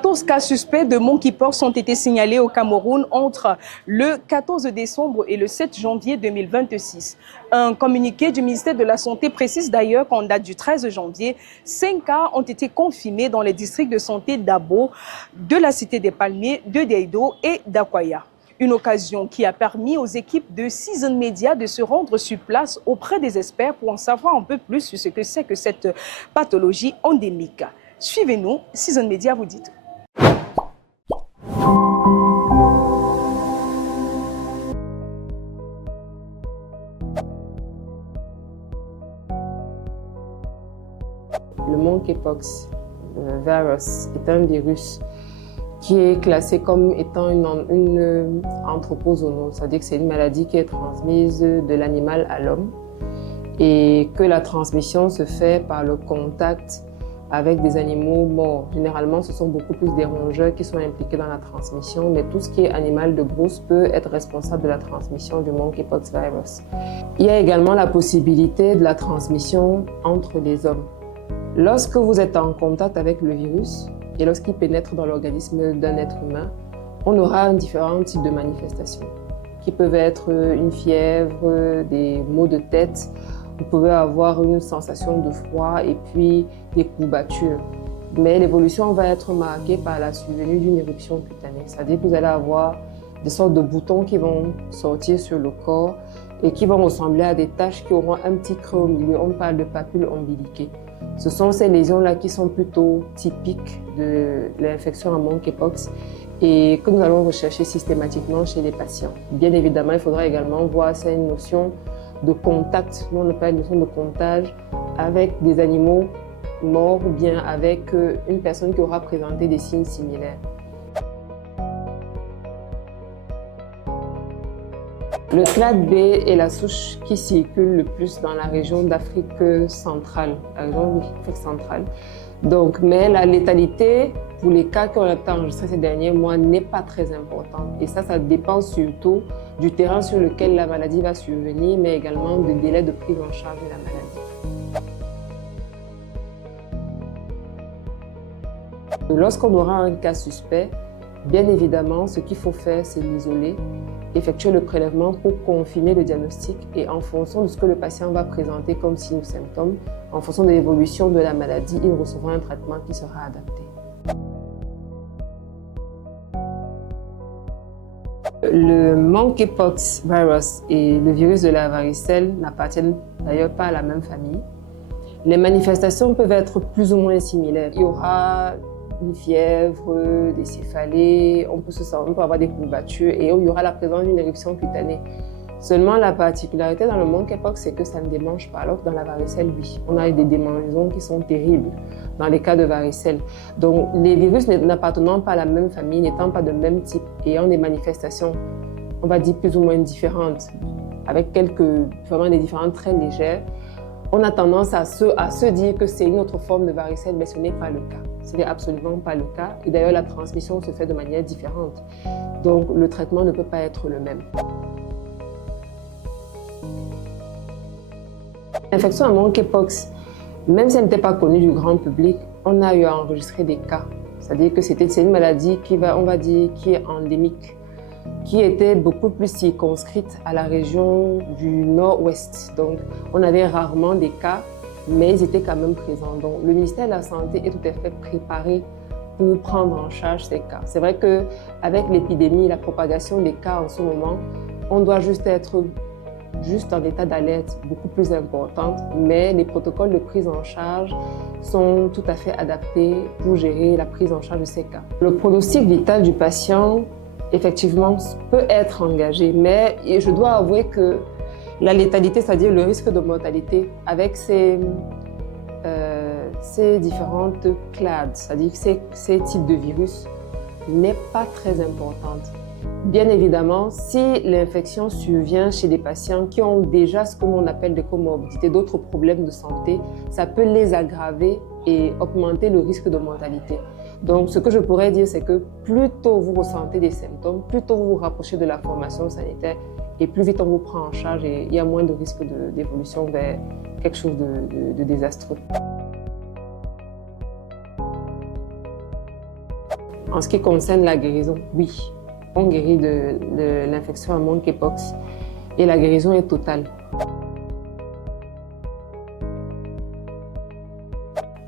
14 cas suspects de monkeypox ont été signalés au Cameroun entre le 14 décembre et le 7 janvier 2026. Un communiqué du ministère de la Santé précise d'ailleurs qu'en date du 13 janvier, 5 cas ont été confirmés dans les districts de santé d'Abo, de la Cité des Palmiers, de Deido et d'Akwaya. Une occasion qui a permis aux équipes de Season Media de se rendre sur place auprès des experts pour en savoir un peu plus sur ce que c'est que cette pathologie endémique. Suivez-nous, Season Media vous dit. Le monkeypox virus est un virus qui est classé comme étant une anthropozoonose, c'est-à-dire que c'est une maladie qui est transmise de l'animal à l'homme et que la transmission se fait par le contact avec des animaux morts. Généralement, ce sont beaucoup plus des rongeurs qui sont impliqués dans la transmission, mais tout ce qui est animal de brousse peut être responsable de la transmission du monkeypox virus. Il y a également la possibilité de la transmission entre les hommes. Lorsque vous êtes en contact avec le virus et lorsqu'il pénètre dans l'organisme d'un être humain, on aura différents types de manifestations qui peuvent être une fièvre, des maux de tête. Vous pouvez avoir une sensation de froid et puis des courbatures. Mais l'évolution va être marquée par la survenue d'une éruption cutanée. C'est-à-dire que vous allez avoir des sortes de boutons qui vont sortir sur le corps et qui vont ressembler à des taches qui auront un petit creux au milieu. On parle de papules ombiliquées. Ce sont ces lésions-là qui sont plutôt typiques de l'infection à monkeypox et que nous allons rechercher systématiquement chez les patients. Bien évidemment, il faudra également voir cette notion de contact, nous on appelle une notion de contagion avec des animaux morts ou bien avec une personne qui aura présenté des signes similaires. Le clade B est la souche qui circule le plus dans la région d'Afrique centrale, la région d'Afrique centrale. Donc, mais la létalité pour les cas qui ont été enregistrés ces derniers mois n'est pas très importante. Et ça dépend surtout du terrain sur lequel la maladie va survenir, mais également du délai de prise en charge de la maladie. Lorsqu'on aura un cas suspect, bien évidemment, ce qu'il faut faire, c'est l'isoler, effectuer le prélèvement pour confirmer le diagnostic et en fonction de ce que le patient va présenter comme signes ou symptômes, en fonction de l'évolution de la maladie, il recevra un traitement qui sera adapté. Le monkeypox virus et le virus de la varicelle n'appartiennent d'ailleurs pas à la même famille. Les manifestations peuvent être plus ou moins similaires. Il y aura une fièvre, des céphalées, on peut avoir des courbatures et il y aura la présence d'une éruption cutanée. Seulement, la particularité dans le monkeypox, c'est que ça ne démange pas, alors que dans la varicelle, oui. On a des démangeaisons qui sont terribles dans les cas de varicelle. Donc, les virus n'appartenant pas à la même famille, n'étant pas de même type, ayant des manifestations, on va dire plus ou moins différentes, avec vraiment des différences très légères, on a tendance à se dire que c'est une autre forme de varicelle, mais ce n'est pas le cas. Ce n'est absolument pas le cas. Et d'ailleurs, la transmission se fait de manière différente. Donc, le traitement ne peut pas être le même. L'infection à monkeypox, même si elle n'était pas connue du grand public, on a eu à enregistrer des cas. C'est-à-dire que c'est une maladie qui est endémique, qui était beaucoup plus circonscrite à la région du nord-ouest. Donc, on avait rarement des cas, mais ils étaient quand même présents. Donc, le ministère de la Santé est tout à fait préparé pour prendre en charge ces cas. C'est vrai qu'avec l'épidémie, la propagation des cas en ce moment, on doit juste être en état d'alerte beaucoup plus importante, mais les protocoles de prise en charge sont tout à fait adaptés pour gérer la prise en charge de ces cas. Le pronostic vital du patient, effectivement, peut être engagé, mais je dois avouer que la létalité, c'est-à-dire le risque de mortalité, avec ces différentes clades, c'est-à-dire ces types de virus, n'est pas très importante. Bien évidemment, si l'infection survient chez des patients qui ont déjà ce que l'on appelle des comorbidités, d'autres problèmes de santé, ça peut les aggraver et augmenter le risque de mortalité. Donc, ce que je pourrais dire, c'est que plus tôt vous ressentez des symptômes, plus tôt vous vous rapprochez de la formation sanitaire et plus vite on vous prend en charge et il y a moins de risque d'évolution vers quelque chose de désastreux. En ce qui concerne la guérison, oui, on guérit de l'infection à monkeypox et la guérison est totale.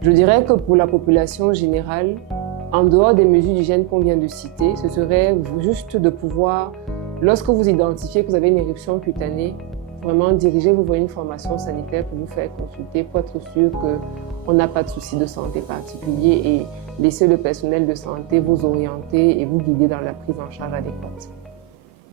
Je dirais que pour la population générale, en dehors des mesures d'hygiène qu'on vient de citer, ce serait juste de pouvoir, lorsque vous identifiez que vous avez une éruption cutanée, vraiment dirigez-vous vers une formation sanitaire pour vous faire consulter, pour être sûr qu'on n'a pas de soucis de santé particuliers et laisser le personnel de santé vous orienter et vous guider dans la prise en charge adéquate.